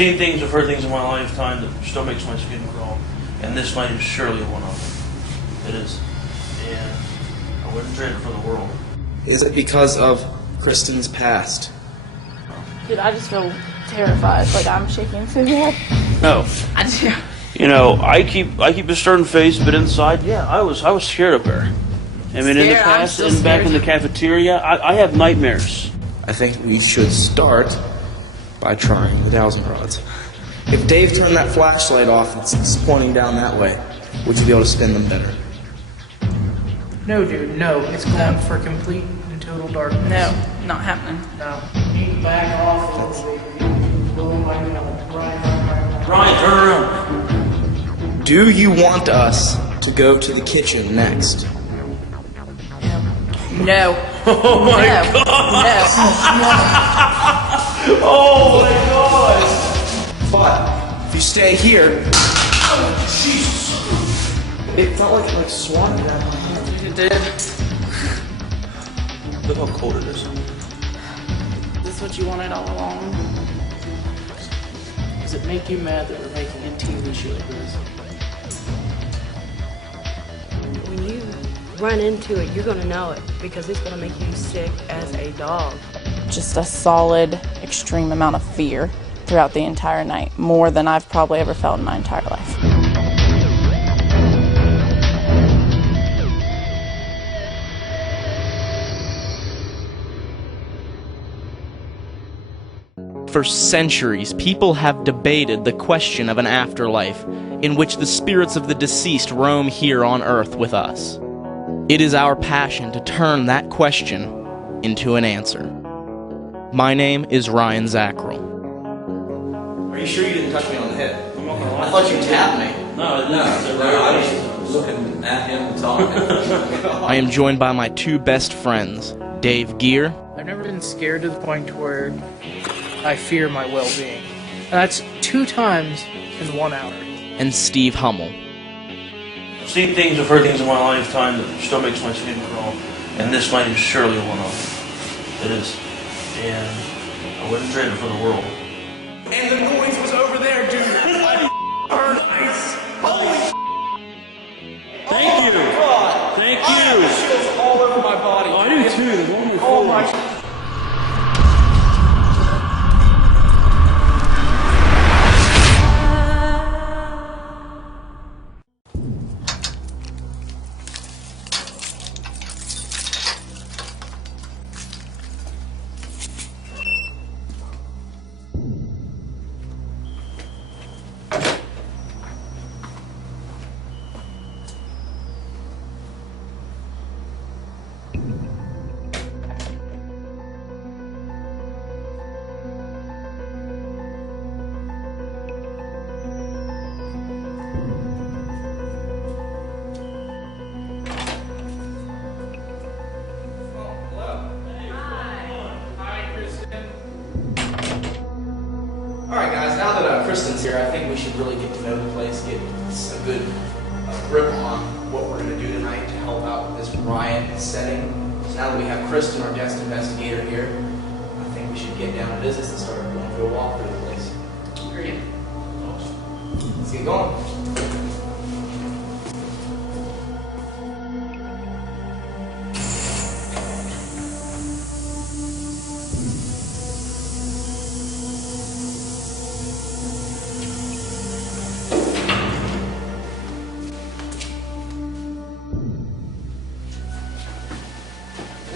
seen things, I've heard things in my lifetime that still makes my skin crawl, and this night is surely one of them. It is, and I wouldn't trade it for the world. Is it because of Kristen's past? Dude, I just feel terrified, like I'm shaking so bad. No. I do. You know, I keep a stern face, but inside, yeah, I was scared of her. I mean, in the Scared? I'm past, still and back scared. in the cafeteria, I have nightmares. I think we should start by trying the dowsing rods. If Dave turned that flashlight off and it's pointing down that way, would you be able to spin them better? No, dude, no. It's going for complete and total darkness. No, not happening. No. You need to back off a little bit. Ryan, turn around. Do you want us to go to the kitchen next? No. Oh my No. God! No. Oh my God! But if you stay here, Jesus! it felt like it swatted at my hand. You did. Look how cold it is. This is what you wanted all along. Does it make you mad that we're making a TV show like this? When you run into it, you're going to know it because it's going to make you sick as a dog. Just a solid, extreme amount of fear throughout the entire night, more than I've probably ever felt in my entire life. For centuries, people have debated the question of an afterlife in which the spirits of the deceased roam here on Earth with us. It is our passion to turn that question into an answer. My name is Ryan Zackrell. Are you sure you didn't touch me on the head? I'm not gonna lie. I thought you tapped me. No, I was looking at him and talking. I am joined by my two best friends, Dave Gear I've never been scared to the point where I fear my well-being. And that's 2 times in 1 hour. and Steve Hummel. I've seen things, I've heard things in my lifetime that still makes my skin crawl, and this night is surely one of them. It is, and I wouldn't trade it for the world. And the noise was over there, dude. I heard ice. Holy Thank you! God. Thank I have you! chills all over my body. I do too, the one before. Oh my. Alright guys, now that Kristen's here, I think we should really get to know the place, get a good grip on what we're going to do tonight to help out with this riot setting. So now that we have Kristen, our guest investigator here, I think we should get down to business and start going for a walk through the place. Agreed. Let's get going.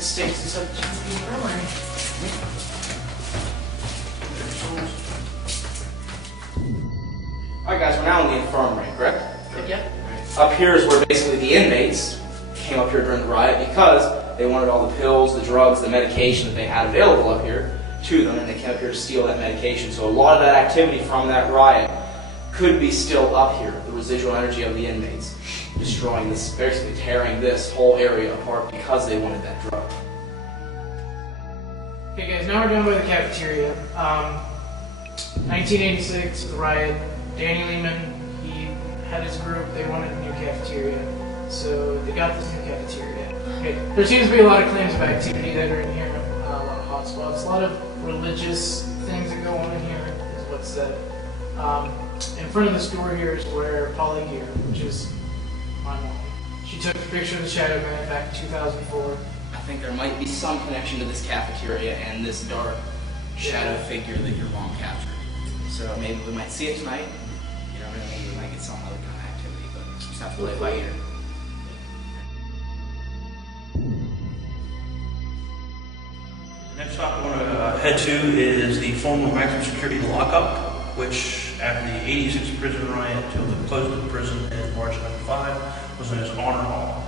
Stinks such infirmary. Alright guys, we're now in the infirmary, correct? Yeah. Up here is where basically the inmates came up here during the riot because they wanted all the pills, the drugs, the medication that they had available up here to them, and they came up here to steal that medication. So a lot of that activity from that riot could be still up here, the residual energy of the inmates, destroying this, basically tearing this whole area apart because they wanted that drug. Okay guys, now we're down by the cafeteria. 1986, the riot. Danny Lehman, he had his group, they wanted a new cafeteria. So they got this new cafeteria. Okay, there seems to be a lot of claims of activity that are in here, a lot of hotspots, a lot of religious things that go on in here is what's said. In front of the store here is where Polly Gear, which is my mom, she took a picture of the Shadow Man back in 2004. I think there might be some connection to this cafeteria and this dark shadow figure that your mom captured. So maybe we might see it tonight. You know, maybe we might get some other kind of activity, but just have to play it by ear. The next stop I want to head to is the former maximum security lockup, which after the 86 prison riot till the close of the prison in March '95 was known as Honor Hall.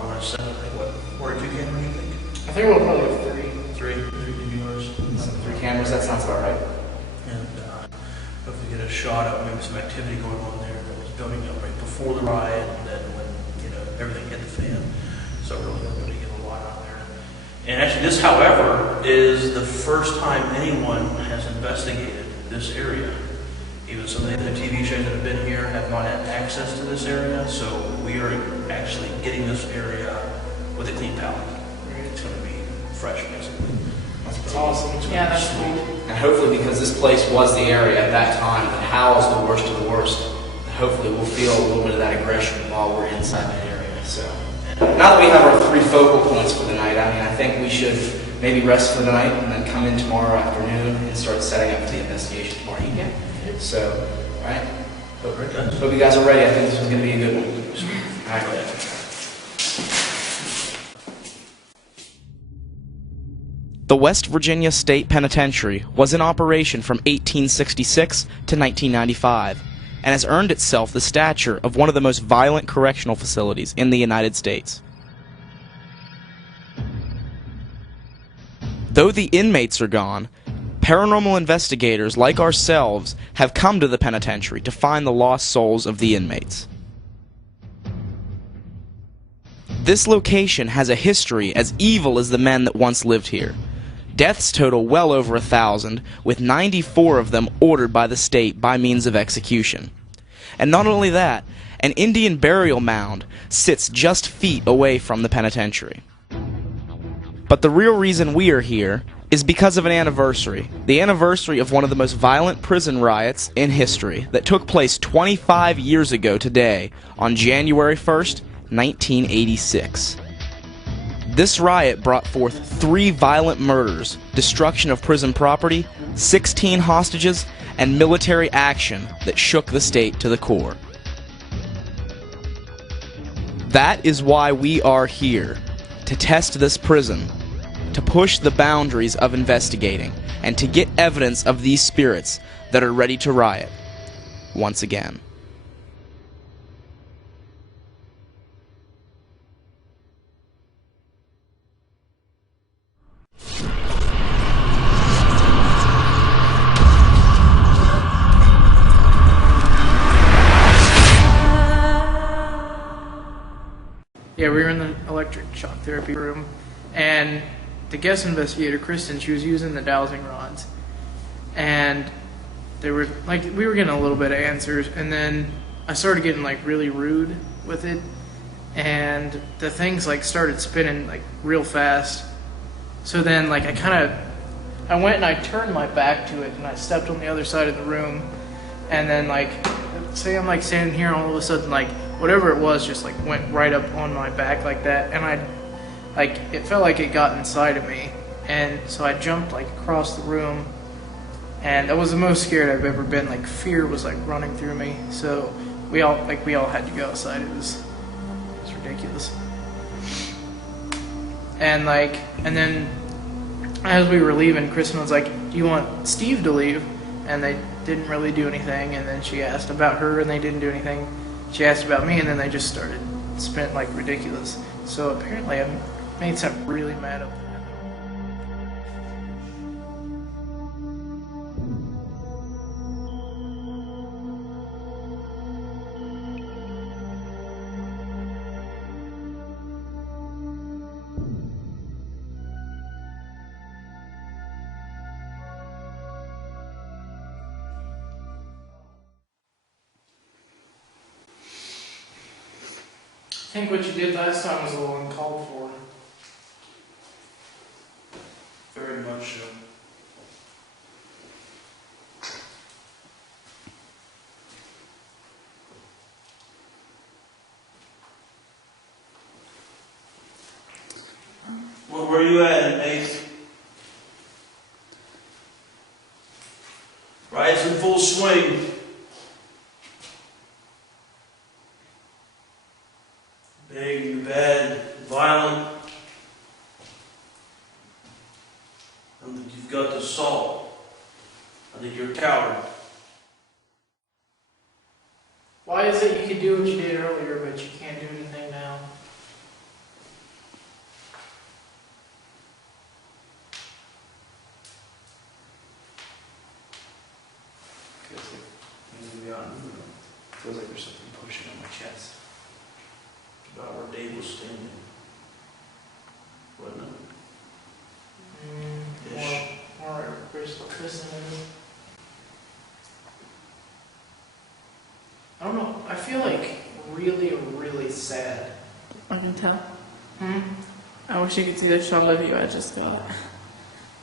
We're going to set up, what, 42 cameras, you think? I think we'll probably have three. Three viewers. 3 cameras, that sounds about right. And hopefully get a shot of maybe some activity going on there that was building up right before the riot, and then when, you know, everything hit the fan. So really hoping to get a lot out there. And actually this, however, is the first time anyone has investigated this area. Even some of the other TV shows that have been here have not had access to this area, so we are actually getting this area with a clean palette. It's going to be fresh, basically. That's awesome. Yeah, that's cool. And hopefully, because this place was the area at that time that housed the worst of the worst, hopefully we'll feel a little bit of that aggression while we're inside that area. So, now that we have our 3 focal points for the night, I mean, I think we should maybe rest for the night and then come in tomorrow afternoon and start setting up for the investigation tomorrow evening. So, all right. Hope you guys are ready. I think this is going to be a good one. All right. The West Virginia State Penitentiary was in operation from 1866 to 1995 and has earned itself the stature of one of the most violent correctional facilities in the United States. Though the inmates are gone, paranormal investigators like ourselves have come to the penitentiary to find the lost souls of the inmates. This location has a history as evil as the men that once lived here. Deaths total well over 1,000, with 94 of them ordered by the state by means of execution. And not only that, an Indian burial mound sits just feet away from the penitentiary. But the real reason we are here is because of an anniversary. The anniversary of one of the most violent prison riots in history that took place 25 years ago today, on January 1st, 1986. This riot brought forth 3 violent murders, destruction of prison property, 16 hostages, and military action that shook the state to the core. That is why we are here, to test this prison, to push the boundaries of investigating, and to get evidence of these spirits that are ready to riot once again. Yeah, we were in the electric shock therapy room, and the guest investigator, Kristen, she was using the dowsing rods, and they were like, we were getting a little bit of answers, and then I started getting like really rude with it, and the things like started spinning like real fast. So then like I went and I turned my back to it, and I stepped on the other side of the room, and then like, say I'm like standing here, and all of a sudden like whatever it was just like went right up on my back like that, and it felt like it got inside of me, and so I jumped like across the room, and that was the most scared I've ever been. Like fear was like running through me. So we all had to go outside. It was ridiculous. And then as we were leaving, Kristen was like, "Do you want Steve to leave?" And they didn't really do anything. And then she asked about her, and they didn't do anything. She asked about me, and then they just started spinning like ridiculous. So apparently I made something really mad up there. I think what you did last time was a little uncalled for. Very much so. Well, where you at, Ace? Riot's in full swing. Big, bad, violent. I don't think you've got the salt. I think you're a coward. Why is it you can do what you did earlier, but you can't do anything now? Feels like there's something pushing on my chest. About where Dave was standing. Wasn't it? Ish. More Crystal Kristen is. I don't know. I feel like really, really sad. I can tell. Hmm? I wish you could see the shot of you I just got.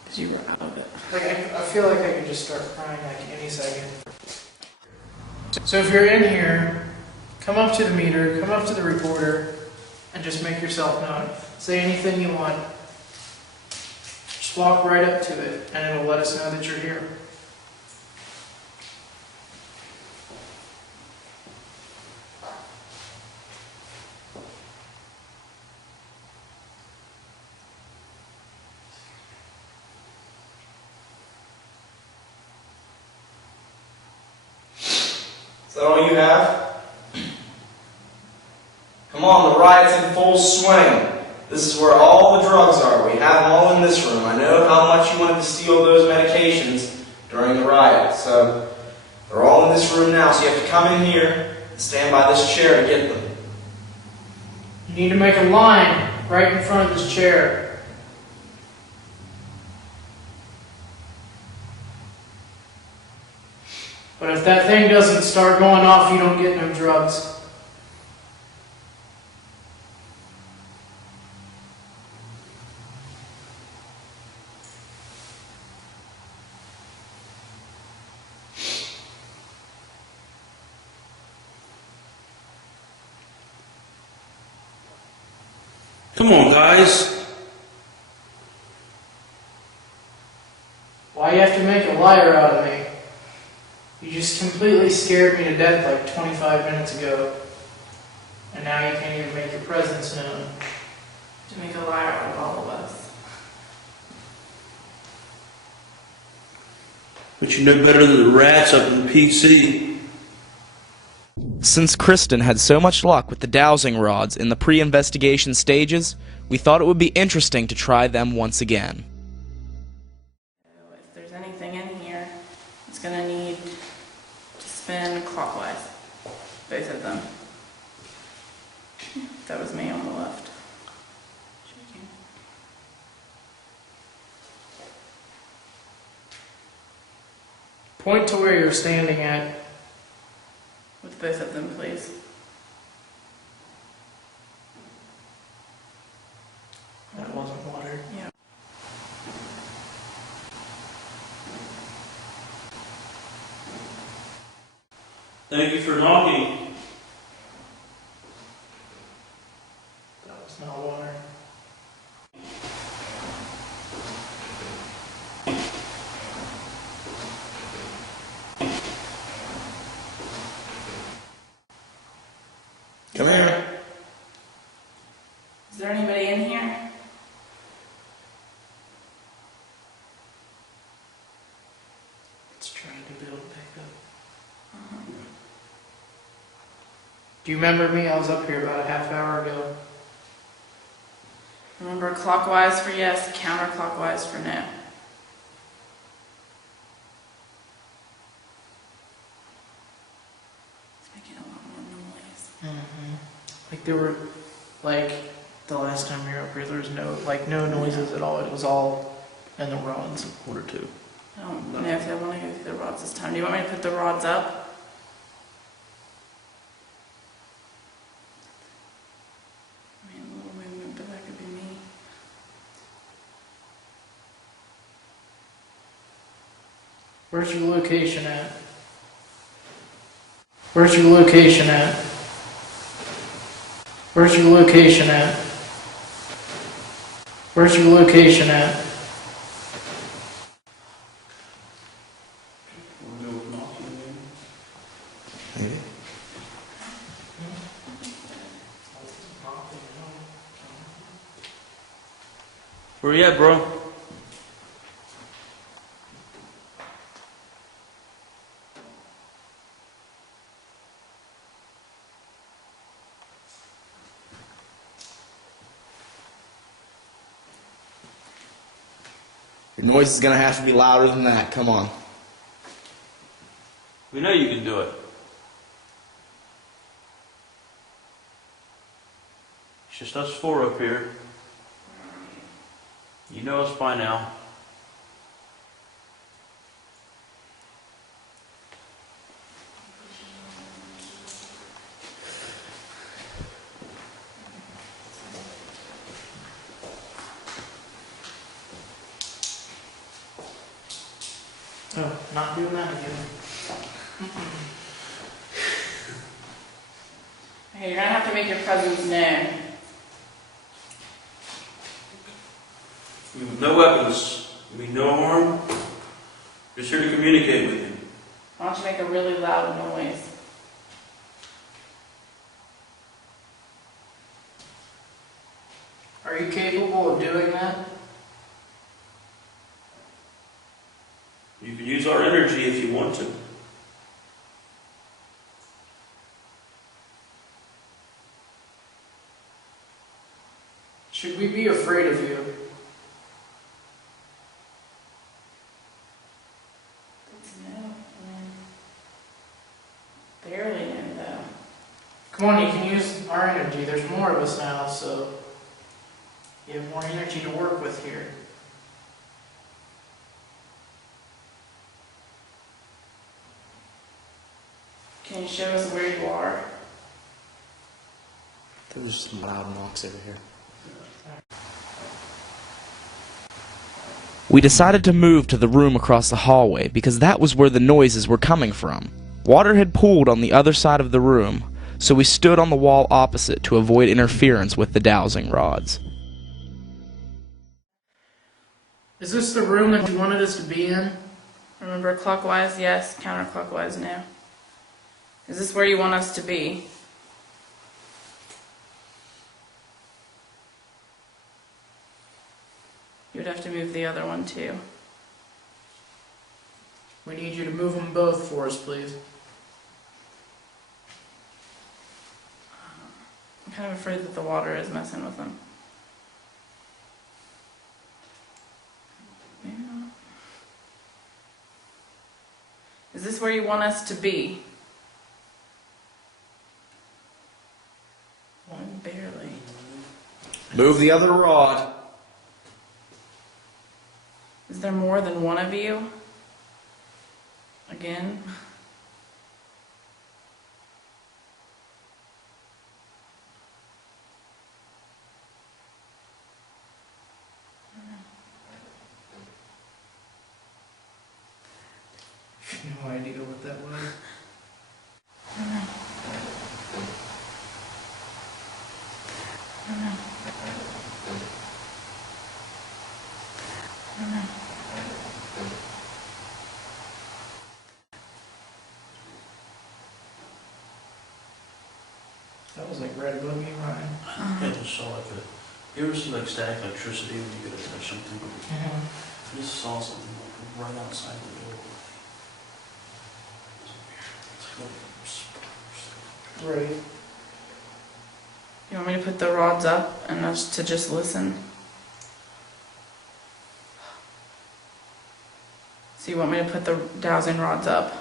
Because you were out of it. Like I feel like I could just start crying like any second. So if you're in here, come up to the meter, come up to the recorder, and just make yourself known. Say anything you want. Just walk right up to it, and it'll let us know that you're here. Is that all you have? Come on, the riot's in full swing. This is where all the drugs are. We have them all in this room. I know how much you wanted to steal those medications during the riot. So they're all in this room now. So you have to come in here and stand by this chair to get them. You need to make a line right in front of this chair. But if that thing doesn't start going off, you don't get no drugs. Come on, guys. Why you have to make a liar out of me? You just completely scared me to death like 25 minutes ago. And now you can't even make your presence known. To make a liar out of all of us. But you know better than the rats up in the PC. Since Kristen had so much luck with the dowsing rods in the pre-investigation stages, we thought it would be interesting to try them once again. If there's anything in here, it's going to need to spin clockwise. Both of them. That was me on the left. Shaking. Point to where you're standing at. With both of them, please. That wasn't water. Yeah. Thank you for knocking. That was not water. Come here. Is there anybody in here? It's trying to build back up. Do you remember me? I was up here about a half hour ago. Remember, clockwise for yes, counterclockwise for no. It's making a lot more noise. Like there were, like the last time we were up here, there was no noises at all. It was all in the rods. Quarter two. I don't know if I want to go through the rods this time. Do you want me to put the rods up? I mean, a little movement, but that could be me. Where's your location at? Where's your location at? Where's your location at? Where's your location at? We'll go with knocking maybe. Where you at, bro? Your noise is gonna have to be louder than that. Come on. We know you can do it. It's just us four up here. You know us by now. Oh, not doing that again. Okay, you're gonna have to make your presence known. We have no weapons. We mean no harm. Just here to communicate with you. Why don't you make a really loud noise? Are you capable of doing that? You can use our energy if you want to. Should we be afraid of you? No, barely no though. Come on, you can use our energy. There's more of us now, so you have more energy to work with here. Can you show us where you are? There's some loud knocks over here. We decided to move to the room across the hallway because that was where the noises were coming from. Water had pooled on the other side of the room, so we stood on the wall opposite to avoid interference with the dowsing rods. Is this the room that you wanted us to be in? Remember, clockwise, yes. Counterclockwise, no. Is this where you want us to be? You would have to move the other one too. We need you to move them both for us, please. I'm kind of afraid that the water is messing with them. Maybe not. Is this where you want us to be? One barely. Move the other rod. Is there more than one of you? Again? No idea what that was. That was like right above me, Ryan. I just saw like a. You ever see like static electricity when you go to touch something? I just saw something like right outside the door. It's like Right. You want me to put the rods up and us to just listen? So you want me to put the dowsing rods up?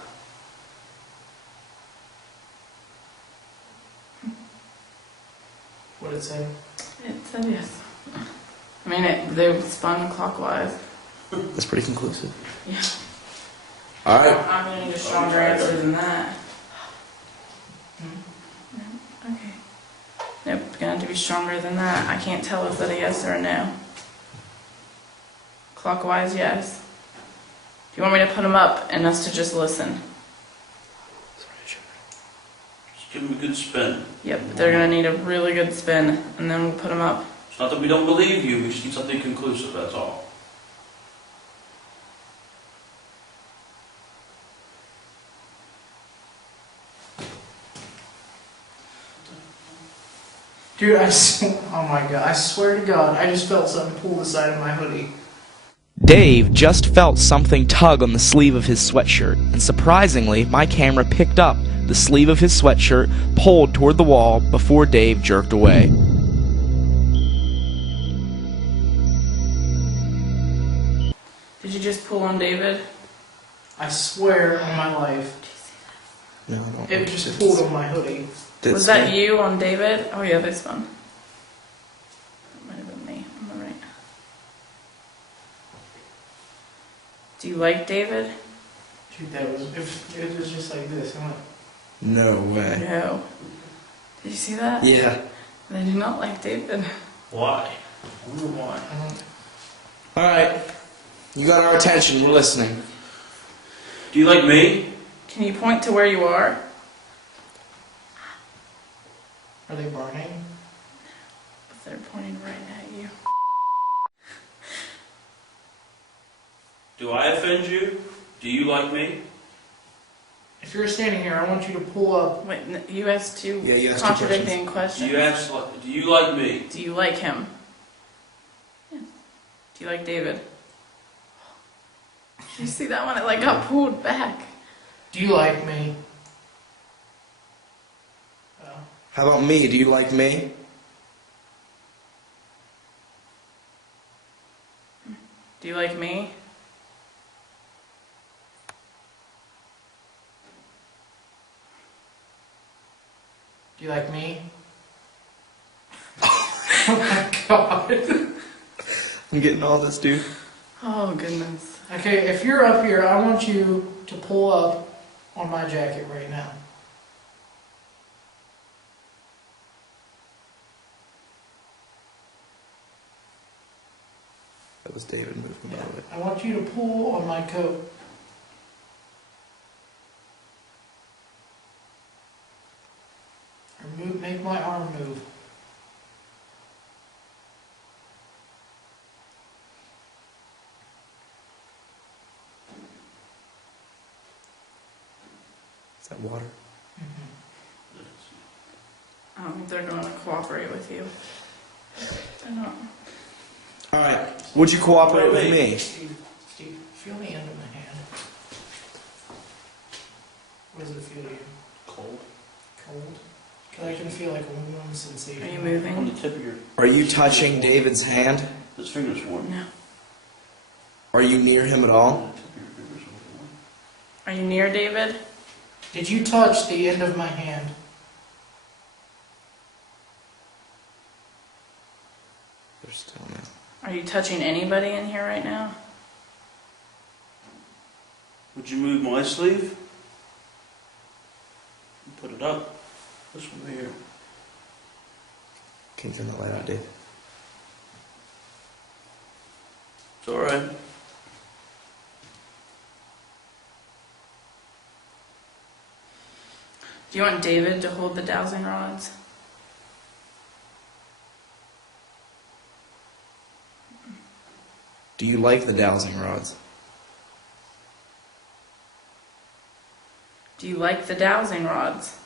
What did it say? It said yes. I mean, they spun clockwise. That's pretty conclusive. Yeah. All right. I'm gonna need a stronger answer than that. No? Okay. Nope, gonna have to be stronger than that. I can't tell is that a yes or a no. Clockwise, yes. Do you want me to put them up and us to just listen? Just give them a good spin. Yep, they're gonna need a really good spin, and then we'll put them up. It's not that we don't believe you, we just need something conclusive, that's all. Dude, oh my god, I swear to God, I just felt something pull the side of my hoodie. Dave just felt something tug on the sleeve of his sweatshirt, and surprisingly, my camera picked up the sleeve of his sweatshirt pulled toward the wall before Dave jerked away. Did you just pull on David? I swear on my life, No, I don't it just pulled on my hoodie. Was that you on David? Oh yeah, this one. That might have been me on the right. Do you like David? Dude, if it was just like this. I'm like, No way. No. Did you see that? Yeah. They do not like David. Why? I wonder why. I don't, Alright. You got our attention, we're listening. Do you like me? Can you point to where you are? are they burning? But they're pointing right at you. Do I offend you? Do you like me? If you're standing here, I want you to pull up. Wait, you asked two Yeah, you asked two contradicting Do questions. you like me? Do you like him? Yeah. Do you like David? Did you see that one? It like got pulled back. Do you like me? How about me? Do you like me? Do you like me? Do you like me? Oh my god. I'm getting all this, dude. Oh goodness. Okay, if you're up here, I want you to pull up on my jacket right now. That was David moving, by the way. I want you to pull on my coat. Or make my arm move. Is that water? I don't think they're going to cooperate with you. I don't. Alright. Would you cooperate with me? Steve, feel the end of my hand. What does it feel to you? Cold. Cold? Because I can feel like a warm sensation. Are you On moving? the tip of your... Are you touching David's hand? His finger's warm. No. Are you near him at all? The tip of your finger's warm. Are you near David? Did you touch the end of my hand? They're still now. Are you touching anybody in here right now? Would you move my sleeve? Put it up. This one here. Can you turn the light out, Dave? It's alright. Do you want David to hold the dowsing rods? Do you like the dowsing rods? Do you like the dowsing rods?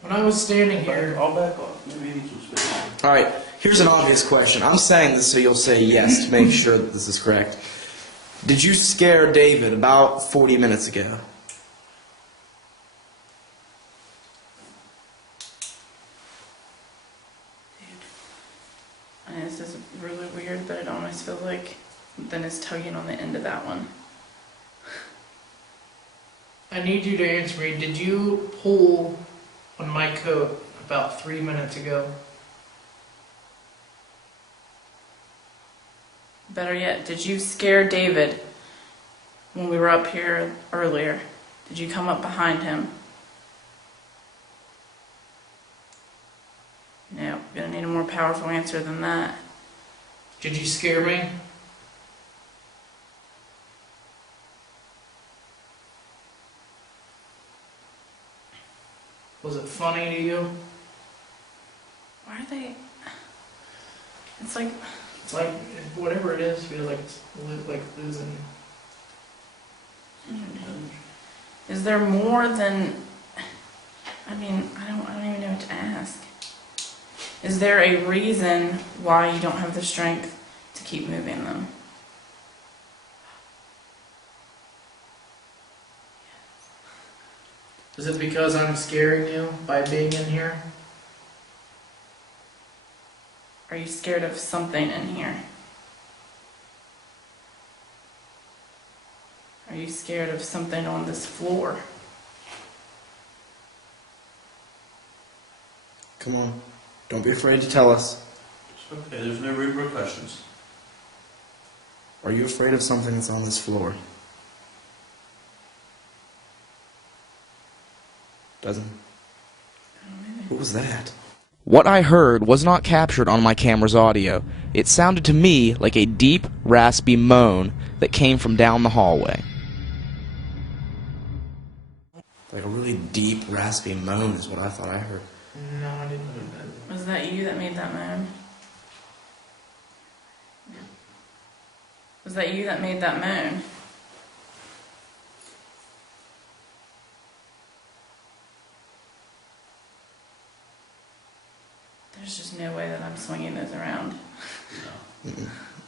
When I was standing here, I'll back off. Maybe you need some space. Alright, here's an obvious question. I'm saying this so you'll say yes to make sure that this is correct. Did you scare David about 40 minutes ago? I know this is really weird, but it almost feels like something is tugging on the end of that one. I need you to answer me. Did you pull on my coat about 3 minutes ago? Better yet, did you scare David when we were up here earlier? Did you come up behind him? No, we're gonna need a more powerful answer than that. Did you scare me? Was it funny to you? Why are they? It's like It's like whatever it is, feels like it's losing. Is there more than? I mean, I don't even know what to ask. Is there a reason why you don't have the strength to keep moving them? Is it because I'm scaring you by being in here? Are you scared of something in here? Are you scared of something on this floor? Come on. Don't be afraid to tell us. It's okay, there's no repercussions. Are you afraid of something that's on this floor? Doesn't. What was that? What I heard was not captured on my camera's audio. It sounded to me like a deep, raspy moan that came from down the hallway. Like a really deep, raspy moan is what I thought I heard. No, I didn't do that. Was that you that made that moan? Was that you that made that moan? There's just no way that I'm swinging those around.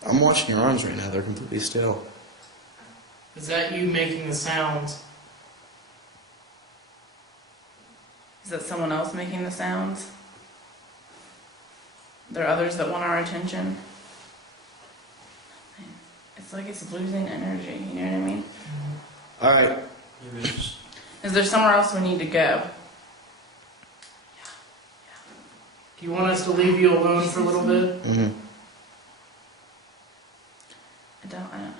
I'm watching your arms right now. They're completely still. Is that you making the sounds? Is that someone else making the sounds? There are others that want our attention. It's like it's losing energy, you know what I mean? All right. Maybe it's Is there somewhere else we need to go? Do you want us to leave you alone for a little bit? Mm-hmm. I don't.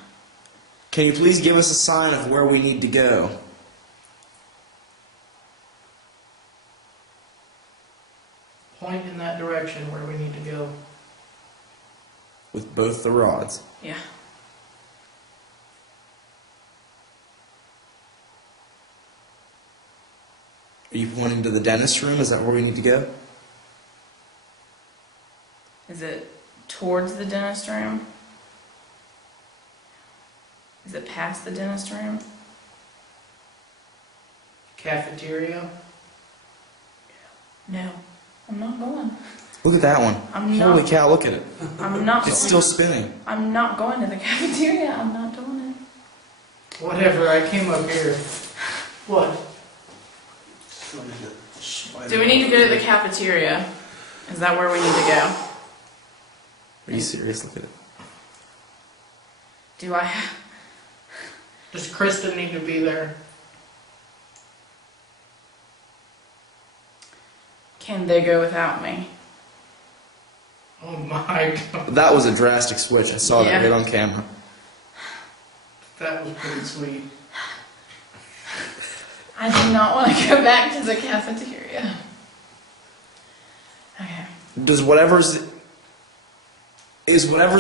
Can you please give us a sign of where we need to go? Point in that direction where we need to go. With both the rods. Yeah. Are you pointing to the dentist room? Is that where we need to go? Is it towards the dentist room? Is it past the dentist room? Cafeteria? No. I'm not going. Look at that one. I'm Holy not. cow, look at it. I'm not It's going. still spinning. I'm not going to the cafeteria. I'm not doing it. Whatever, I came up here. What? Do we need to go to the cafeteria? Is that where we need to go? Are you serious? Look at it. Do I? Does Kristen need to be there? Can they go without me? Oh my god, That was a drastic switch. I saw that Yeah. right on camera. that was pretty sweet. I do not want to go back to the cafeteria. Okay. Is whatever's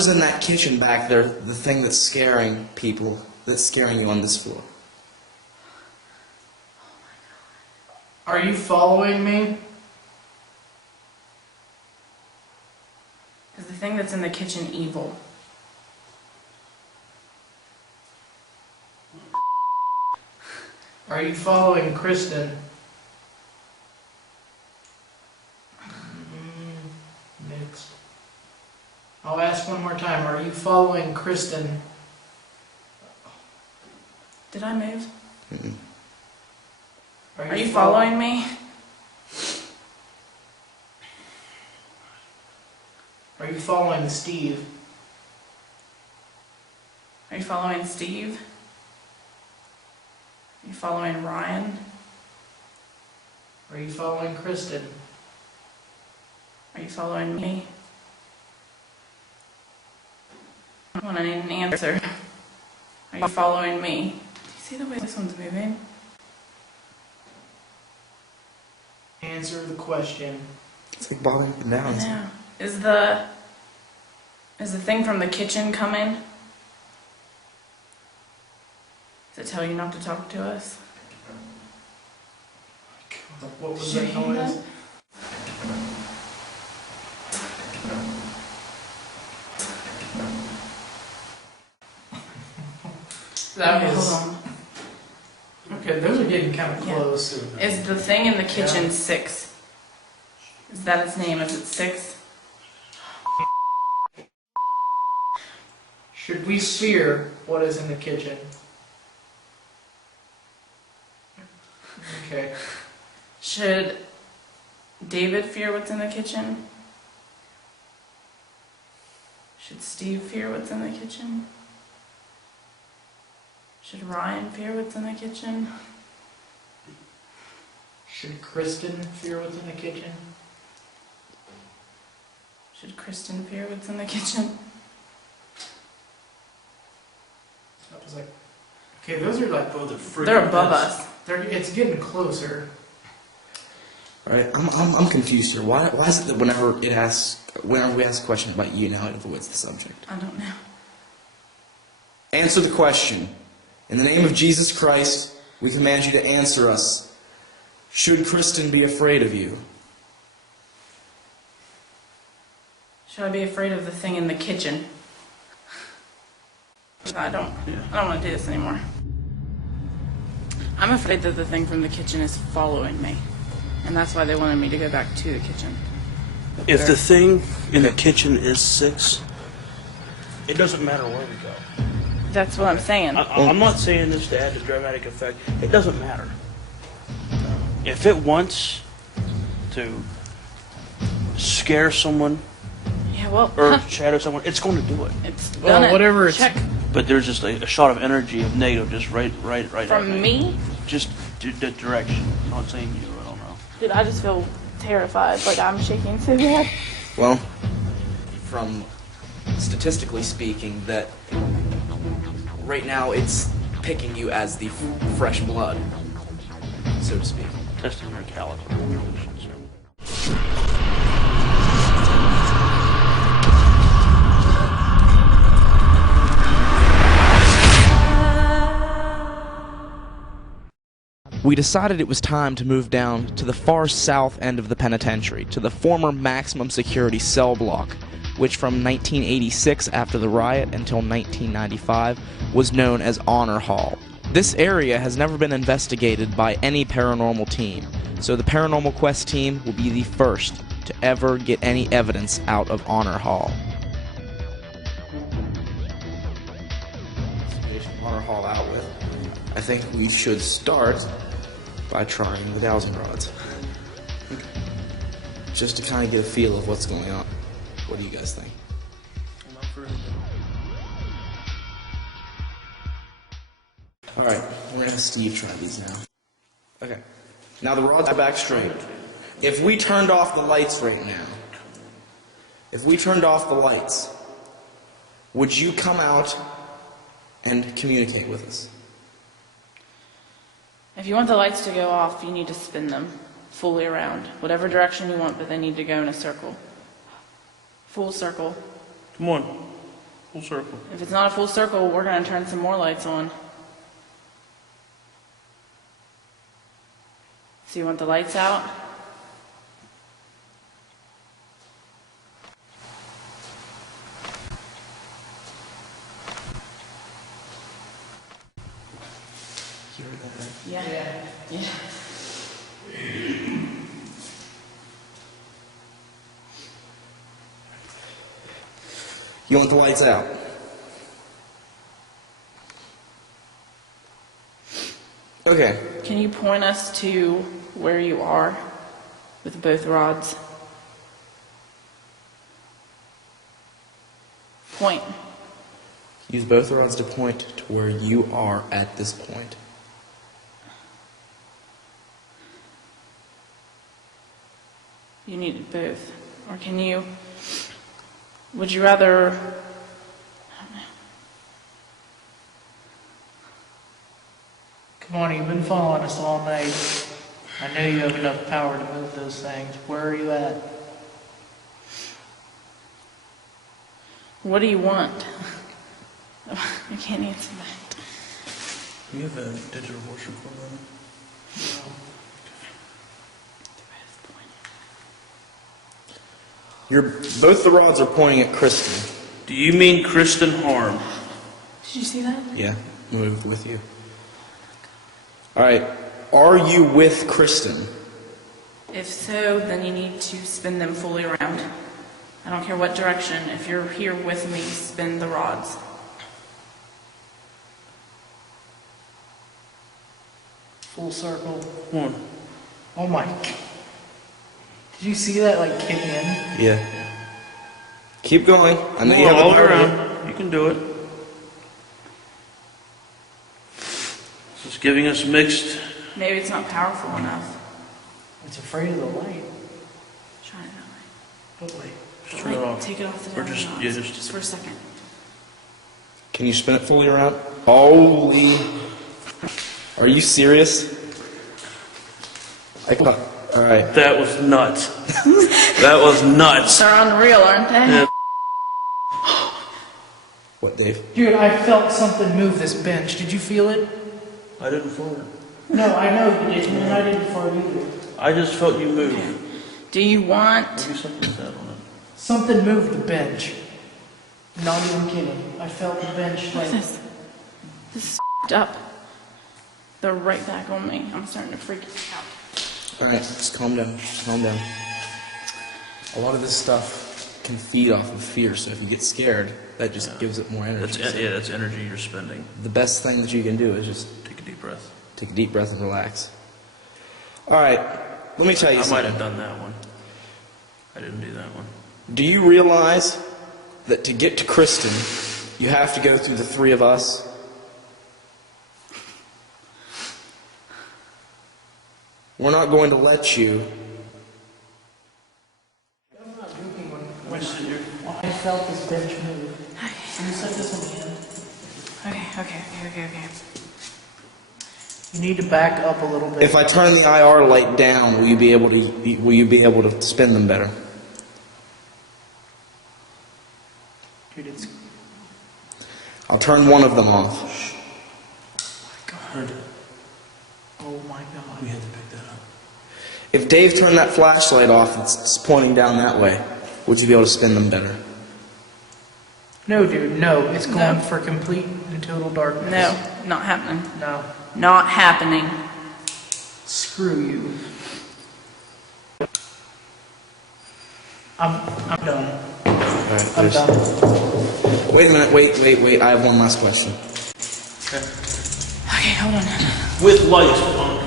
in that kitchen back there the thing that's scaring people, that's scaring you on this floor? Are you following me? Is the thing that's in the kitchen evil? Are you following Kristen? Mixed. I'll ask one more time. Are you following Kristen? Did I move? Mm-mm. Are you following me? Are you following Steve? Are you following Steve? Are you following Ryan? Are you following Kristen? Are you following me? I need an answer. Are you following me? Do you see the way this one's moving? Answer the question. It's like bobbing up and down. I know. Is the thing from the kitchen coming? Does it tell you not to talk to us? What was Did you that hear noise? that? That Okay, was hold on. okay. Those are getting kind of Yeah. close. Is the thing in the kitchen 6? Is that its name? Is it 6? Should we fear what is in the kitchen? Okay. Should David fear what's in the kitchen? Should Steve fear what's in the kitchen? Should Ryan fear what's in the kitchen? Should Kristen fear what's in the kitchen? Should Kristen fear what's in the kitchen? I was like, okay, those are like Oh, the freaking They're above best. us. it's getting closer. All right, I'm confused here. Why is it that whenever we ask a question about you, now it avoids the subject? I don't know. Answer the question. In the name of Jesus Christ, we command you to answer us. Should Kristen be afraid of you? Should I be afraid of the thing in the kitchen? I don't want to do this anymore. I'm afraid that the thing from the kitchen is following me. And that's why they wanted me to go back to the kitchen. If the thing in the kitchen is 6, it doesn't matter where we go. That's what I'm saying. I'm not saying this to add to dramatic effect. It doesn't matter. If it wants to scare someone Yeah, well, or shadow someone, it's going to do it. it's done Well, it. whatever it's- Check. But there's just a shot of energy of negative just right at From me? Just the direction. I'm not saying you. I don't know. Dude, I just feel terrified. Like I'm shaking so bad. Well, from statistically speaking, that right now it's picking you as the fresh blood, so to speak. Testing your caliber. We decided it was time to move down to the far south end of the penitentiary, to the former maximum security cell block, which from 1986 after the riot until 1995 was known as Honor Hall. This area has never been investigated by any paranormal team, so the Paranormal Quest team will be the first to ever get any evidence out of Honor Hall. Honor Hall out with. I think we should start by trying the dowsing rods. Just to kind of get a feel of what's going on. What do you guys think? Alright, we're gonna have Steve try these now. Okay. Now the rods are back straight. If we turned off the lights right now, would you come out and communicate with us? If you want the lights to go off, you need to spin them fully around. Whatever direction you want, but they need to go in a circle. Full circle. Come on. Full circle. If it's not a full circle, we're going to turn some more lights on. So you want the lights out? Yeah. Yeah. You want the lights out? Okay. Can you point us to where you are with both rods? Point. Use both rods to point to where you are at this point. You need both. Or can you, would you rather, Come on, you've been following us all night. I know you have enough power to move those things. Where are you at? what do you want? I can't answer that. You have a digital voice recorder on it? Both the rods are pointing at Kristen. Do you mean Kristen Harm? Did you see that? Yeah. move with you. All right. Are you with Kristen? If so, then you need to spin them fully around. I don't care what direction. If you're here with me, spin the rods. Full circle. One. Oh my. Did you see that like kick in? Yeah. Keep going. I know you Come have on, all the the way power. around. You can do it. This is giving us mixed. Maybe it's not powerful enough. It's afraid of the light. Try it that way. But wait. Just turn it off. Take it off the Or dowsing just- rods, yeah, just- for a second. Can you spin it fully around? Holy. Are you serious? All right. That was nuts. That was nuts. They're unreal, aren't they? Yeah. What, Dave? Dude, I felt something move this bench. Did you feel it? I didn't feel it. No, I know you did, and I didn't fart either. I just felt you move. Do you want... Maybe something sat on it. Something moved the bench. Not even kidding. I felt the bench What's like. this? This is f***ed up. They're right back on me. I'm starting to freak out. All right, just calm down. Calm down. A lot of this stuff can feed off of fear, so if you get scared, that just gives it more energy. That's energy you're spending. The best thing that you can do is just Take a deep breath. take a deep breath and relax. All right, let me tell you I might have something. done that one. I didn't do that one. Do you realize that to get to Kristen, you have to go through the three of us? We're not going to let you. I'm not joking when I felt this bench move. Can you set this again? Okay. You need to back up a little bit. If I turn the IR light down, will you be able to spin them better? Dude, it's. I'll turn one of them off. Heard it. Oh my god. We had to pick that up. If Dave turned that flashlight off that's pointing down that way, would you be able to spin them better? No, dude, no. It's going No. for complete and total darkness. No, not happening. No. Not happening. Screw you. I'm done. I'm done. Wait a minute, wait. I have one last question. Okay, hold on. With lights on.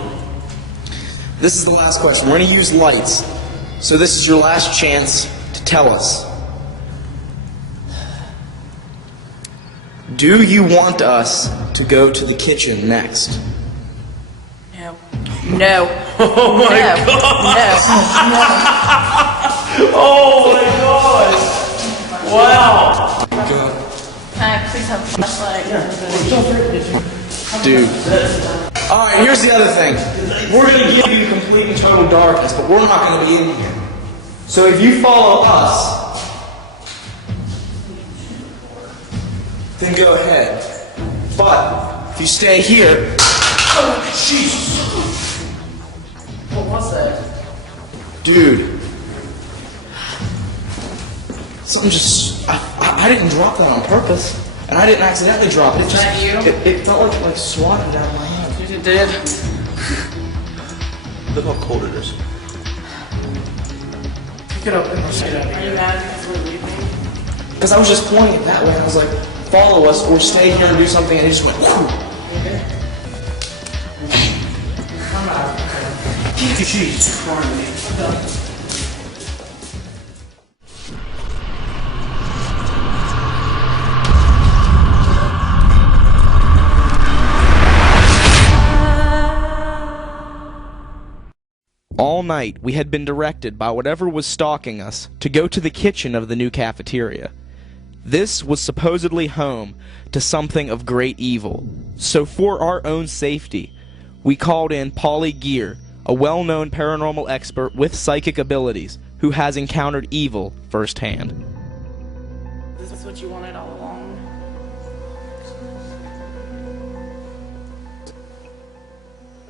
This is the last question. We're going to use lights. So this is your last chance to tell us. Do you want us to go to the kitchen next? No. No. Oh my No. god! No. Oh my god! Wow! Please have a flashlight. Dude. Alright, here's the other thing. We're going to give you complete and total darkness, but we're not going to be in here. So if you follow us, then go ahead. But if you stay here, Oh, jeez. What was that? dude, something just, I didn't drop that on purpose, and I didn't accidentally drop it. It just, that you? it felt like swatting down my hand. You did. Look how cold it is. Pick it up and let's get out of Are you here. mad because we're leaving? Because I was just pointing it that way, and I was like, follow us, or stay here and do something, and it just went, whew. Jeez. All night, we had been directed by whatever was stalking us to go to the kitchen of the new cafeteria. This was supposedly home to something of great evil, so for our own safety, we called in Polly Gear, a well-known paranormal expert with psychic abilities who has encountered evil firsthand. This is what you wanted all along.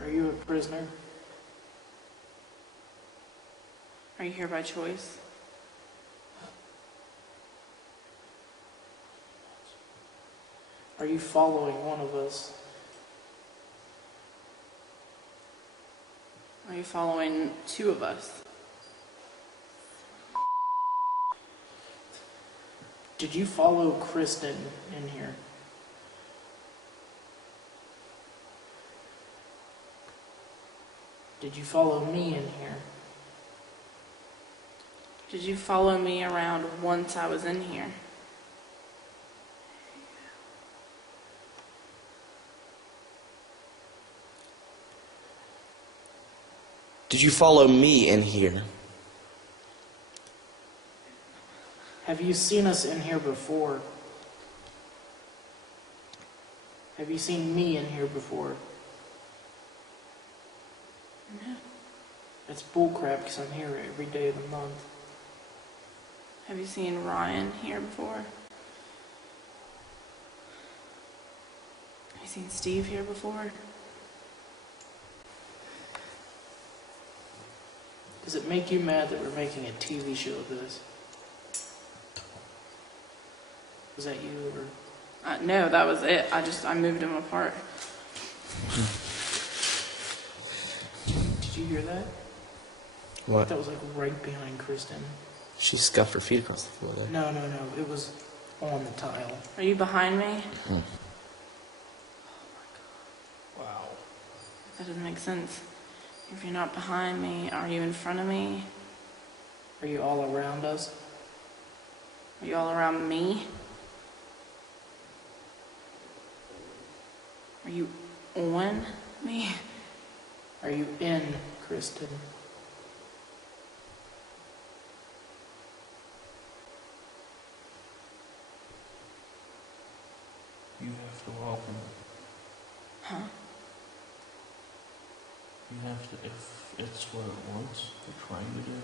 Are you a prisoner? Are you here by choice? Are you following one of us? Are you following two of us? Did you follow Kristen in here? Did you follow me in here? Did you follow me around once I was in here? Did you follow me in here? Have you seen us in here before? Have you seen me in here before? No. That's bullcrap because I'm here every day of the month. Have you seen Ryan here before? Have you seen Steve here before? Does it make you mad that we're making a TV show of this? Was that you or? No, that was it. I moved them apart. Did you hear that? What? That was like right behind Kristen. She scuffed her feet across the floor there. No. It was on the tile. Are you behind me? Wow. That doesn't make sense. If you're not behind me, are you in front of me? Are you all around us? Are you all around me? Are you on me? Are you in Kristen? You have to welcome it. Huh? You have to, if it's what it wants, you're trying to do,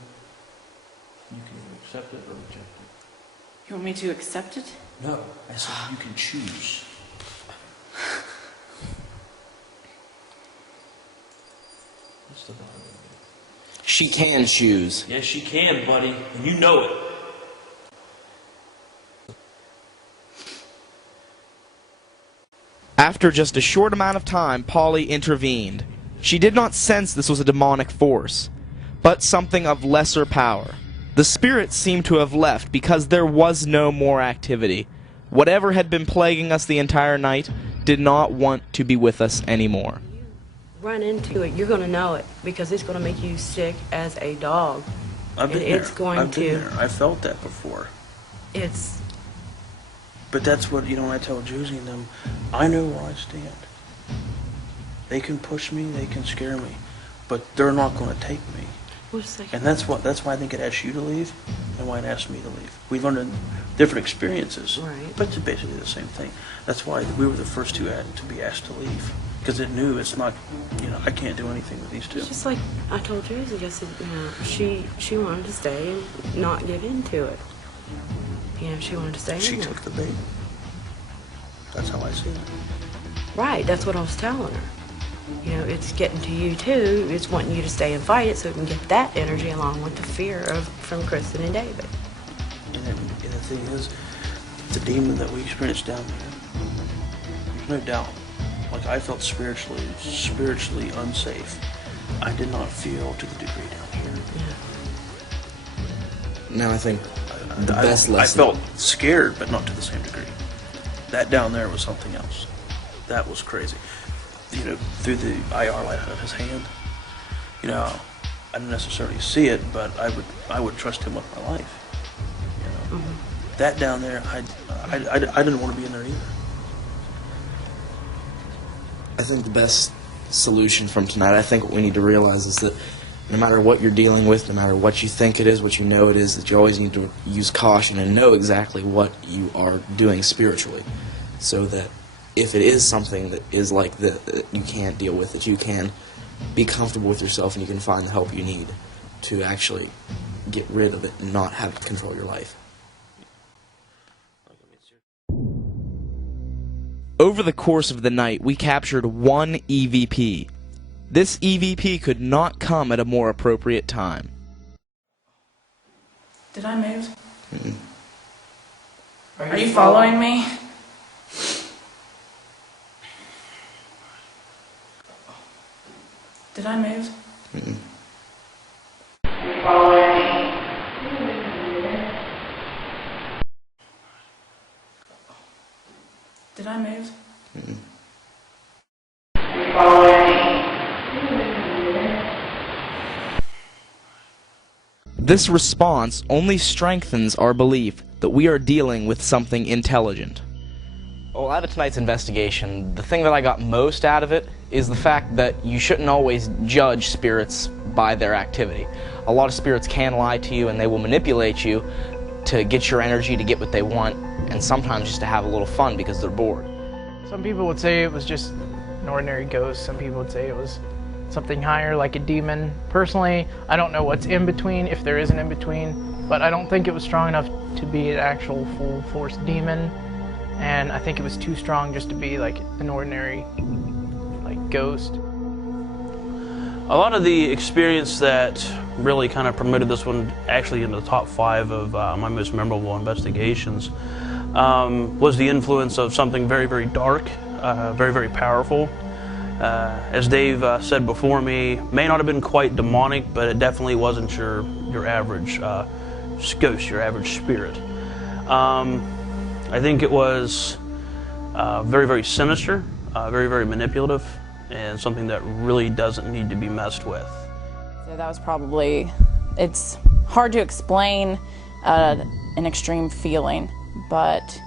you can accept it or reject it. You want me to accept it? No, I said you can choose. What's the bottom of it? She can choose. Yes, she can, buddy, and you know it. After just a short amount of time, Polly intervened. She did not sense this was a demonic force, but something of lesser power. The spirits seemed to have left because there was no more activity. Whatever had been plaguing us the entire night did not want to be with us anymore. Run into it, you're going to know it because it's going to make you sick as a dog. I've been It's there. going I've been to. there. I felt that before. It's But that's what, when I tell Josie and them, I know where I stand. They can push me, they can scare me, but they're not going to take me. what's like, And that's why I think it asked you to leave and why it asked me to leave. We've learned different experiences, Right. but it's basically the same thing. That's why we were the first two to be asked to leave, because it knew it's not, I can't do anything with these two. it's just like I told Josie. I said, she wanted to stay and not get into it. She wanted to stay She in there. took the bait. That's how I see it. Right, that's what I was telling her. It's getting to you too. It's wanting you to stay and fight it so it can get that energy along with the fear from Kristen and David. And the thing is, the demon that we experienced down there, there's no doubt. Like, I felt spiritually unsafe. I did not feel to the degree down here. Now I think the best I lesson... felt scared, but not to the same degree. That down there was something else. That was crazy. Through the IR light out of his hand, I didn't necessarily see it, but I would trust him with my life. That down there, I didn't want to be in there either. I think the best solution from tonight, I think what we need to realize is that no matter what you're dealing with, no matter what you think it is, what you know it is, that you always need to use caution and know exactly what you are doing spiritually, so that if it is something that is like that you can't deal with, that you can be comfortable with yourself and you can find the help you need to actually get rid of it and not have it control your life. Over the course of the night, we captured one EVP. This EVP could not come at a more appropriate time. Did I move? Mm-mm. Are you following me? Did I move? Did I move? This response only strengthens our belief that we are dealing with something intelligent. Well, out of tonight's investigation, the thing that I got most out of it is the fact that you shouldn't always judge spirits by their activity. A lot of spirits can lie to you and they will manipulate you to get your energy to get what they want, and sometimes just to have a little fun because they're bored. Some people would say it was just an ordinary ghost. Some people would say it was something higher, like a demon. Personally, I don't know what's in between, if there is an in between, but I don't think it was strong enough to be an actual full-force demon, and I think it was too strong just to be like an ordinary ghost. A lot of the experience that really kind of promoted this one actually into the top 5 of my most memorable investigations was the influence of something very, very dark, very, very powerful. As Dave said before me, may not have been quite demonic, but it definitely wasn't your average ghost, your average spirit. I think it was very, very sinister, very, very manipulative, and something that really doesn't need to be messed with. So that was probably, it's hard to explain an extreme feeling, but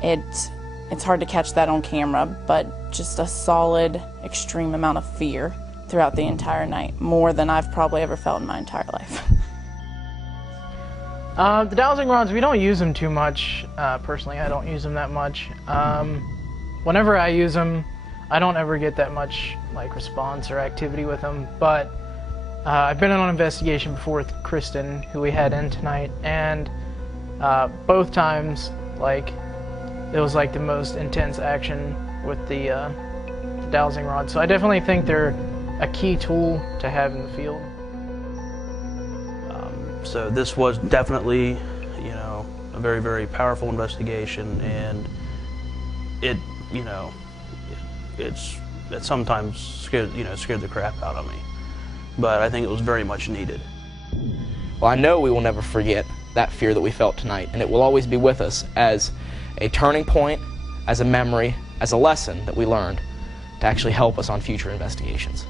it's hard to catch that on camera, but just a solid, extreme amount of fear throughout the entire night, more than I've probably ever felt in my entire life. The dowsing rods, we don't use them too much. Personally, I don't use them that much. Whenever I use them, I don't ever get that much response or activity with them, but I've been on an investigation before with Kristen, who we had in tonight, and both times, it was the most intense action with the dowsing rod. So I definitely think they're a key tool to have in the field. So this was definitely, a very, very powerful investigation, and it sometimes scared the crap out of me. But I think it was very much needed. Well, I know we will never forget that fear that we felt tonight, and it will always be with us as a turning point, as a memory, as a lesson that we learned to actually help us on future investigations.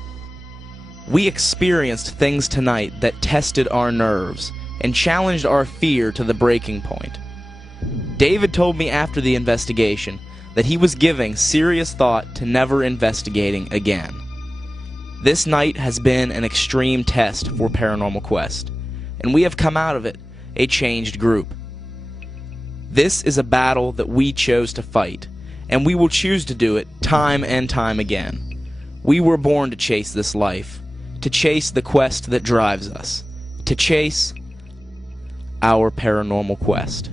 We experienced things tonight that tested our nerves and challenged our fear to the breaking point. David told me after the investigation that he was giving serious thought to never investigating again. This night has been an extreme test for Paranormal Quest, and we have come out of it a changed group. This is a battle that we chose to fight, and we will choose to do it time and time again. We were born to chase this life, to chase the quest that drives us, to chase our paranormal quest.